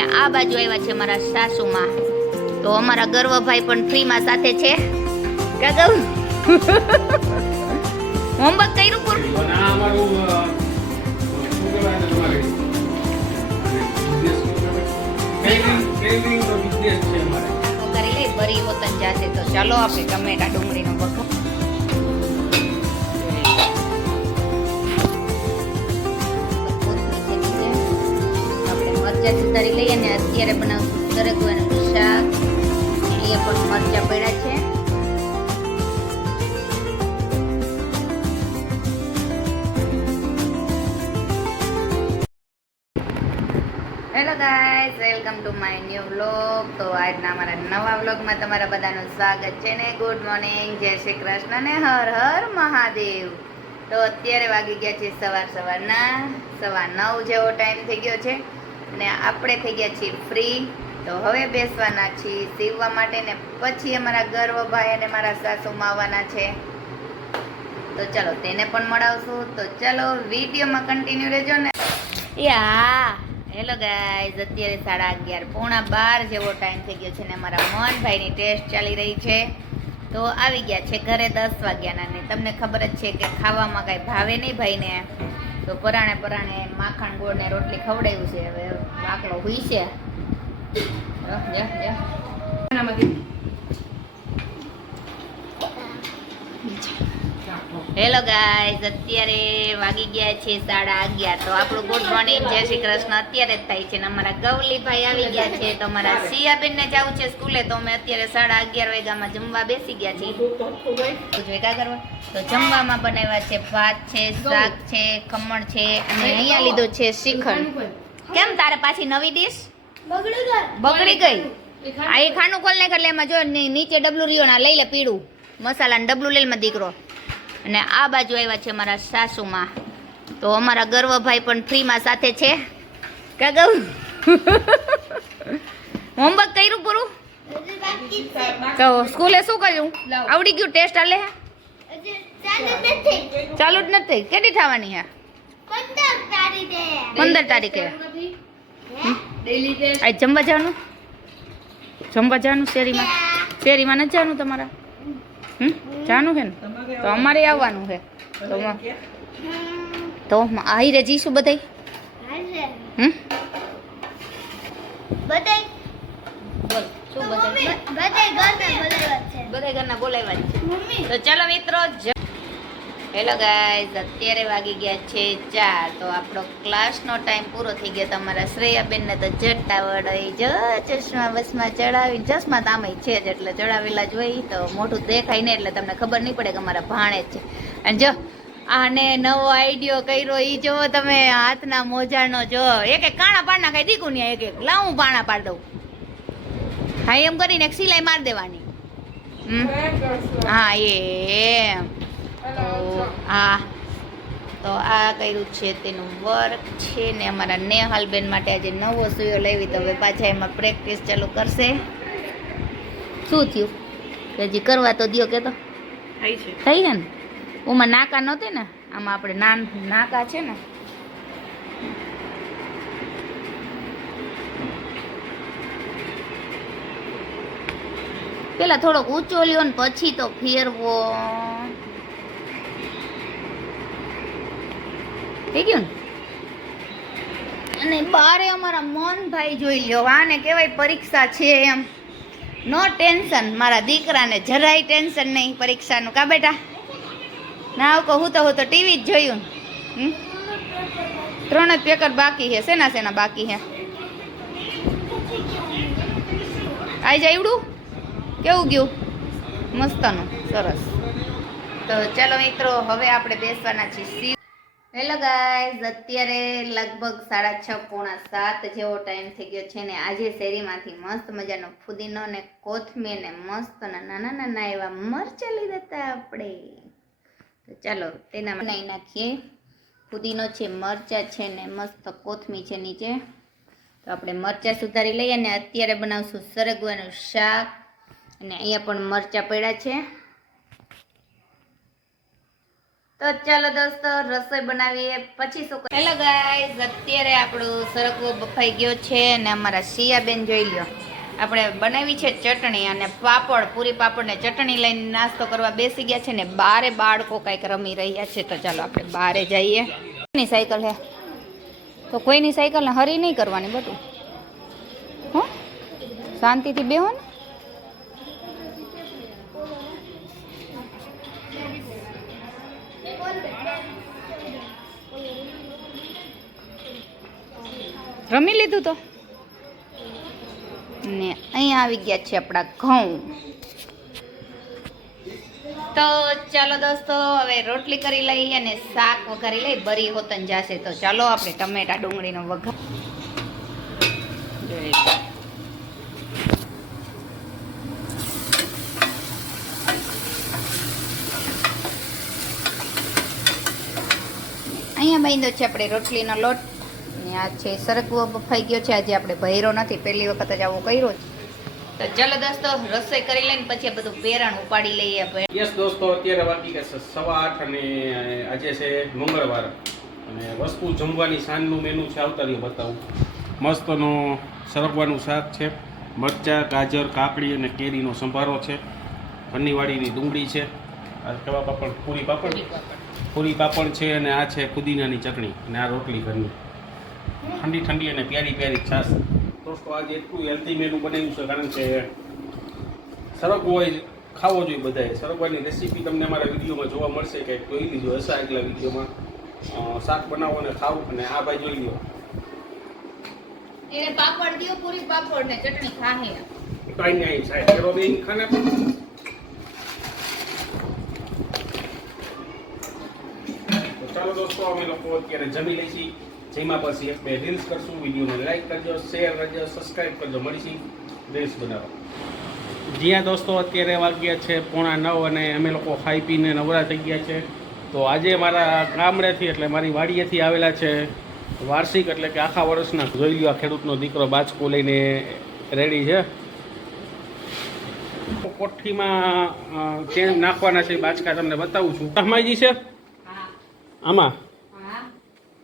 અને આ બાજુ આવ્યા છે મારા સાસુમાં. તો અમારા ગર્વભાઈ પણ ફ્રીમાં સાથે છે. કાકા હોમવર્ક કર્યું પૂરું? કરી લઈ ભરી વતન જાશે તો ચાલો આપણે ટમેટા ડુંગળીનો વઘાર મરચાં સુધારી લઈએ અને અત્યારે બનાવશું સરગવાનું શાક એ પણ મરચાં પડ્યા છે hello guys welcome to my new vlog તો આજના અમારા નવા વ્લોગમાં તમારા બધાનું સ્વાગત છે ને. ગુડ મોર્નિંગ જય શ્રી કૃષ્ણ ને હર હર મહાદેવ. તો અત્યારે વાગી ગયા છે સવાર સવારના, સવા નવ જેવો ટાઈમ થઈ ગયો છે. અને આપણે થઈ ગયા છીએ ફ્રી તો હવે બેસવાના છીએ સીવવા માટે ને પછી અમારા ગર્વભાઈ અને મારા સાસુમાં આવવાના છે. તો ચલો તેને પણ મળાવશું. તો ચલો વિડીયોમાં કન્ટિન્યુ રહેજો ને. યા હેલો ગાઈઝ અત્યારે સાડા અગિયાર, પોણા બાર જેવો ટાઈમ થઈ ગયો છે ને અમારા મોહનભાઈની ટેસ્ટ ચાલી રહી છે. તો આવી ગયા છે ઘરે દસ વાગ્યાના ને તમને ખબર જ છે કે ખાવામાં કાંઈ ભાવે નહીં ભાઈને. તો પરાણે પરાણે માખણ ગોળ ને રોટલી ખવડાવ્યું છે. હવે વાકડો હુઈ છે જા, જા, જા. હેલો ગાઈઝ અત્યારે વાગી ગયા છે સાડા અગિયાર. તો આપણું ગુડ મોર્નિંગ જય શ્રી કૃષ્ણ. અત્યારે જ થાય છે ને અમારા ગૌલીભાઈ આવી ગયા છે તો અમારા સિયાબેન ને જવું છે સ્કૂલે. તો અમે અત્યારે સાડા અગિયાર વાગ્યામાં જમવા બેસી ગયા છીએ. ભેગા કરવા. તો જમવામાં બનાવ્યા છે ભાત છે શાક છે ખમણ છે અને અહીંયા લીધો છે શ્રીખંડ. કેમ તારે પાછી નવી ડીશ બગડી ગઈ. આ એ ખાનું ખોલ નાખ એટલે એમાં જો ની- નીચે ડબલું રહ્યો ના લઈ લે પીળું. મસાલાનું ડબલું લઈ લે દીકરો. અને આ બાજુ આવ્યા છે મારા સાસુમાં. તો અમારા ગર્વભાઈ પણ ફ્રીમાં સાથે છે. કાગવ હોમવર્ક કર્યું પૂરું? તો સ્કૂલે શું કર્યું? આવડી ગયું ટેસ્ટ આલે હે ચાલુ જ નથી. કેટલી થવાની હે પંદર તારીખે. જમવા જવાનું? જમવા જવાનું શેરીમાં? શેરીમાં નથી જવાનું તમારા? હમ? છે ને? તો અમારે આવવાનું છે તો તો આવી રે જઈશું બધાય? હમ? બોલ શું બધાય? બધા ઘરના બોલાવ્યા છે. તો ચાલો મિત્રો હેલો ગાઈઝ અત્યારે વાગી ગયા છે ચાર. તો આપણો ક્લાસનો ટાઈમ પૂરો થઈ ગયો. તમારા શ્રેયાબેનને તો જટ્ટા વડાઈ જ ચશ્મા બસમાં ચડાવી ચશ્મા તો આમેય છે જ, એટલે ચડાવેલા જ હોય. તો મોટું દેખાય ને એટલે તમને ખબર નહીં પડે કે અમારા ભાણે છે. અને જો, આને નવો આઈડિયો કર્યો એ જો તમે હાથના મોજાનો જો. એક એક કાણા પાડના ખાઈ દીકું નહીં એક એક. લાવું પાણા પાડ દઉં. હા, એમ કરીને એક સિલાઈ મારી દેવાની. હા, એમ. તો આ તો આ કર્યું છે તેનું વર્ક છે ને અમારા નેહાલબેન માટે આજે નવો સુયો લેવી તો હવે પાછા એમાં પ્રેક્ટિસ ચાલુ કરશે. શું થયું? હજી કરવા તો દિયો કે તો થઈ છે ને? ઓમાં નાકા નહોતી ને? આમાં આપણે નાન નાકા છે ને? પેલા થોડોક ઊંચો લ્યો ને પછી તો ફેરવો. થઈ ગયું ને? અને બારે અમારા મોહનભાઈ જોઈ લ્યો આને કહેવાય પરીક્ષા છે એમ. નો ટેન્શન, મારા દીકરાને જરાય ટેન્શન નહીં પરીક્ષાનું. કા બેટા? ના કહું હું તો હું તો ટીવી જ જોયું? ત્રણ જ પેપર બાકી છે, શેના શેના બાકી છે? આઈ જાયવડું કેવું ગયું? મસ્તનું, સરસ. તો ચાલો મિત્રો, હવે આપણે બેસવાના છીએ. હેલો ગાઈઝ અત્યારે લગભગ સાડા છ, પોણા સાત જેવો ટાઈમ થઈ ગયો છે ને આજે શેરીમાંથી મસ્ત મજાનો ફુદીનો ને કોથમીર ને મસ્ત નાના નાના એવા મરચાં લીધા હતા આપણે. તો ચાલો તેના બનાવી નાખીએ. ફુદીનો છે, મરચાં છે ને મસ્ત કોથમીર છે નીચે. તો આપણે મરચાં સુધારી લઈએ અને અત્યારે બનાવશું સરગવાનું શાક. અને અહીંયા પણ મરચાં પડ્યા છે. તો ચાલો દોસ્તો, રસોઈ બનાવીએ. પછી શું હેલો ગાઈઝ અત્યારે આપણું સરકવો બફાઈ ગયો છે અને અમારા શિયાબેન જોઈ લ્યો. આપણે બનાવી છે ચટણી અને પાપડ, પૂરી પાપડ ને ચટણી લઈને નાસ્તો કરવા બેસી ગયા છે ને બારે બાળકો કાંઈક રમી રહ્યા છે. તો ચાલો આપણે બારે જઈએ. કોની સાયકલ હે? તો કોઈની સાયકલને હરી નહીં કરવાની બધું. હો? શાંતિથી બેહો ને. રમી લીધું તો? ને અહીંયા આવી ગયા છે આપણા ઘઉં. તો ચાલો દોસ્તો, હવે રોટલી કરી લઈએ અને શાક વઘારી લઈ બરી હોતન જાશે તો ચાલો આપણે ટમેટા ડુંગળીનો વઘાર. અહીંયા બાંધો છે આપણે રોટલીનો લોટ. અને આ છે સરગવો બફાઈ ગયો છે. આજે આપણે ભૈરો નથી પહેલી વખત જ આવો કર્યો છે. તો ચાલો દોસ્તો રસોઈ કરી લઈને પછી બધું પેરણ ઉપાડી લઈએ યસ દોસ્તો અત્યારે વાગી ગયા સવા આઠ અને આજે છે મંગળવાર. અને વસ્તુ જમવાની સાંજનું મેનુ છે આવતા રહ્યું બતાવું. મસ્તનો સરગવાનું શાક છે મરચાં ગાજર કાકડી અને કેરીનો સંભારો છે પન્નીવાડીની ડુંગળી છે આ કેવા પાપડ? પૂરી પાપડ. પૂરી પાપડ છે અને આ છે પુદીનાની ચટણી અને આ રોટલી ઘરની. ઠંડી ઠંડી અને પ્યારી પ્યારી છાશ દોસ્તો આજે એટલું હેલ્ધી મેનુ બનાવ્યું છે કારણ કે સરગવો હોય ખાવો જોઈએ બધાએ. સરગવાની રેસીપી તમને અમારા વિડીયોમાં જોવા મળશે કે જોઈ લીધો હશે આગલા વિડીયોમાં. શાક બનાવો અને ખાવું અને આ ભાઈ જોઈ લો એને પાપડ દિયો પૂરી પાપડ ને ચટણી ખાહે કાંઈ નહીં સાહેબ ચલો બેન ખાને તો ચાલો દોસ્તો અમે લોકો અત્યારે જમી લઈશી. જેમાં પછી એક બે રીલ્સ કરશું વિડીયોને લાઈક કરજો શેર કરજો સબસ્ક્રાઈબ કરજો. મળીશી રીલ્સ બનાવવા. જ્યાં દોસ્તો અત્યારે વાગ્યા છે પોણા નવ અને અમે લોકો ખાઈ પીને નવરા થઈ ગયા છે. તો આજે મારા ગામડેથી એટલે મારી વાડીએથી આવેલા છે વાર્ષિક એટલે કે આખા વર્ષના. જોઈ લ્યો આ ખેડૂતનો દીકરો બાજકો લઈને રેડી છે. કોઠીમાં ચેન નાખવાના છે બાજકા તમને બતાવું છું. હમાયજી છે? આમાં?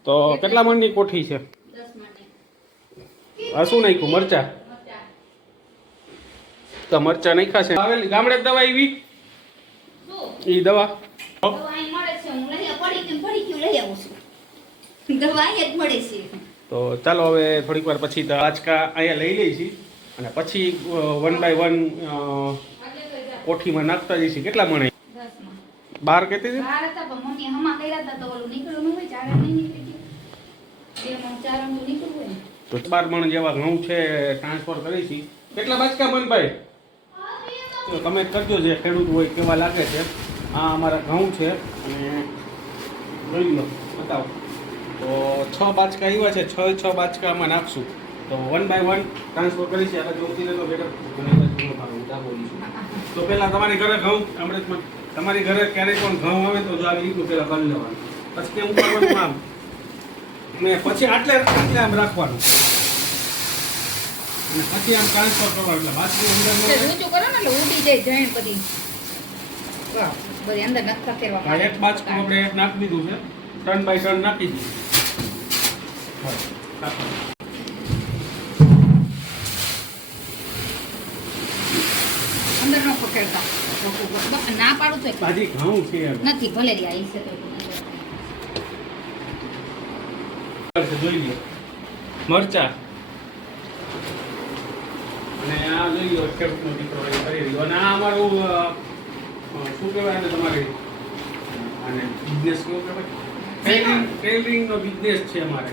તો કેટલા મણની કોઠી છે? આ શું નાખ્યું? મરચા. તો મરચા નાખ્યા છે. આવેલી ગામડે દવા આવી એ દવા? તો ચાલો હવે થોડીક વાર પછી તો બાચકા અહીંયા લઈ લઈ છીએ અને પછી વન બાય વન કોઠીમાં નાખતા જઈશું. કેટલા મણે? બાર કેતી હતી? બાર હતા પણ મમ્મી હમા કર્યા હતા તો ઓલું નીકળ્યું ન હોય ચારે નહીં નીકળી ગયું. બે મણ ચાર મણ તો હોય. તો બાર મણ જેવા ઘઉં છે ટ્રાન્સફર કરી છે. કેટલા બાચકા મનભાઈ તો તમે કરજો જે ખેડૂત હોય કેવા લાગે છે. આ અમારા ઘઉં છે અને જોઈ લો બતાવો. તો છ બાચકા આવ્યા છે છ છ બાચકા અમે નાખશું. તો વન બાય વન ટ્રાન્સફર કરી છે આપણે જોતી તો બેટર તો પહેલાં તમારી ઘરે ઘઉં અમૃતમાં તમારી ઘરે ક્યારેય પણ ઘઉં આવે તો જો આવી રીતનું પહેલાં કરી લેવાનું. પછી કેવું કરવાનું આમ? ને પછી આટલે આટલે આમ રાખવાનું. અને પછી આમ ટ્રાન્સફર કરવાનું. એટલે બાજરી અંદર જાય. ઊંચું કરો ને એટલે ઉડી જાય જણ બધી. હા. બધી અંદર નખા એક બાજકું આપણે નાખી દીધું છે. ટર્ન બાય ટર્ન નાખી દીધું. ના પાડું તો તાજી ઘઉં છે નથી ભલે રી આવી છે તો જોઈ લો મરચા. અને આ જોઈ લો ખેડૂતનો દીકરો કરી રહ્યો. અને આ અમારું શું કહેવાય ને તમારે? અને બિઝનેસ કેવો કહેવાય? ટેલરિંગ ટેલરિંગનો બિઝનેસ છે અમારે.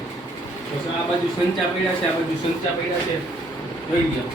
આ બાજુ સંચા પડ્યા છે આ બાજુ સંચા પડ્યા છે. જોઈ લ્યો.